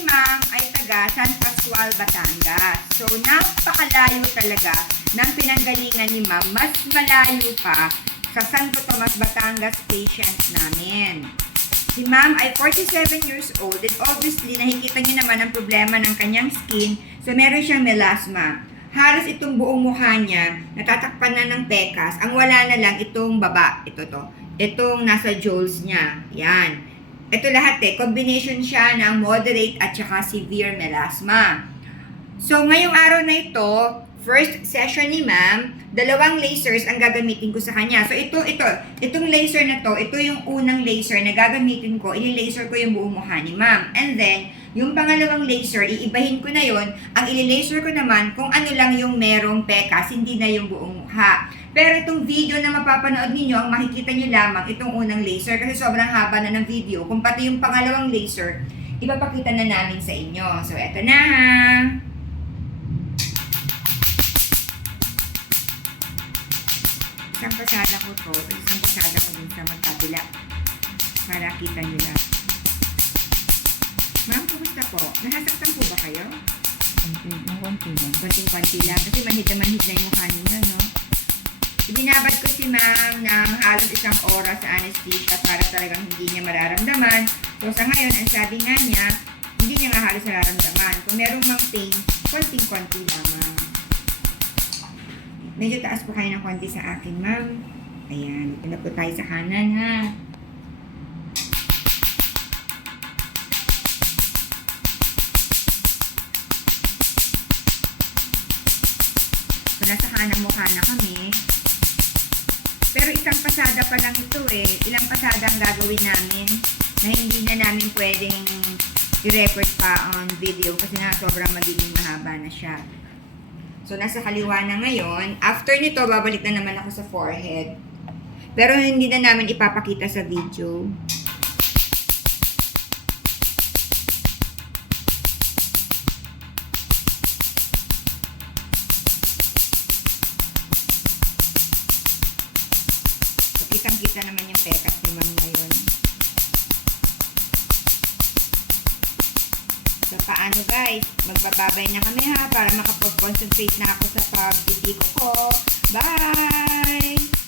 si Ma'am ay taga San Pascual, Batangas. So, napakalayo talaga ng pinanggalingan ni Ma'am. Mas malayo pa sa Santo Tomas, Batangas patient namin. Si Ma'am ay 47 years old and obviously nakikita niyo naman ang problema ng kanyang skin. So meron siyang melasma. Halos itong buong mukha niya natatakpan na ng pekas. Ang wala na lang itong baba. Ito to. Itong nasa jowls niya. Yan. Ito lahat combination siya ng moderate at saka severe melasma. So ngayong araw na ito, first session ni Ma'am, 2 lasers ang gagamitin ko sa kanya. So itong laser na to, ito yung unang laser na gagamitin ko, i-laser ko yung buong mukha ni Ma'am. And then, yung pangalawang laser, iibahin ko na yon. Ang i-laser ko naman kung ano lang yung merong pekas, hindi na yung buong mukha. Pero itong video na mapapanood ninyo, ang makikita nyo lamang itong unang laser kasi sobrang haba na ng video. Kung pati yung pangalawang laser, ipapakita na namin sa inyo. So eto na ha. Isang pasada ko to, isang pasada ko din sa magkabila para kita nyo lang. Ma'am, kumusta po? Nasasaktan po ba kayo? Konti lang. Konting-konti lang. Kasi manhid na yung mukha ninyo, no? Ibinabad ko si Ma'am ng halos 1 oras sa anesthesia para talagang hindi niya mararamdaman. So sa ngayon, ang sabi nga niya, hindi niya nga halos nararamdaman. Kung merong mang pain, konting-konti lamang. Medyo taas po kayo ng konti sa akin, Ma'am. Ayan, ito na po tayo sa kanan, ha? So, nasa kanan mukha na kami. Pero isang pasada pa lang ito Ilang pasada ang gagawin namin na hindi na namin pwedeng i-record pa on video kasi nga sobrang magiging mahaba na siya. So, nasa kaliwa na ngayon. After nito, babalik na naman ako sa forehead. Pero hindi na namin ipapakita sa video. So, kitang-kita naman yung pekas ni Ma'am ngayon. So, paano guys? Magbababay na kami ha para makapag-concentrate na ako sa pag-video ko. Bye!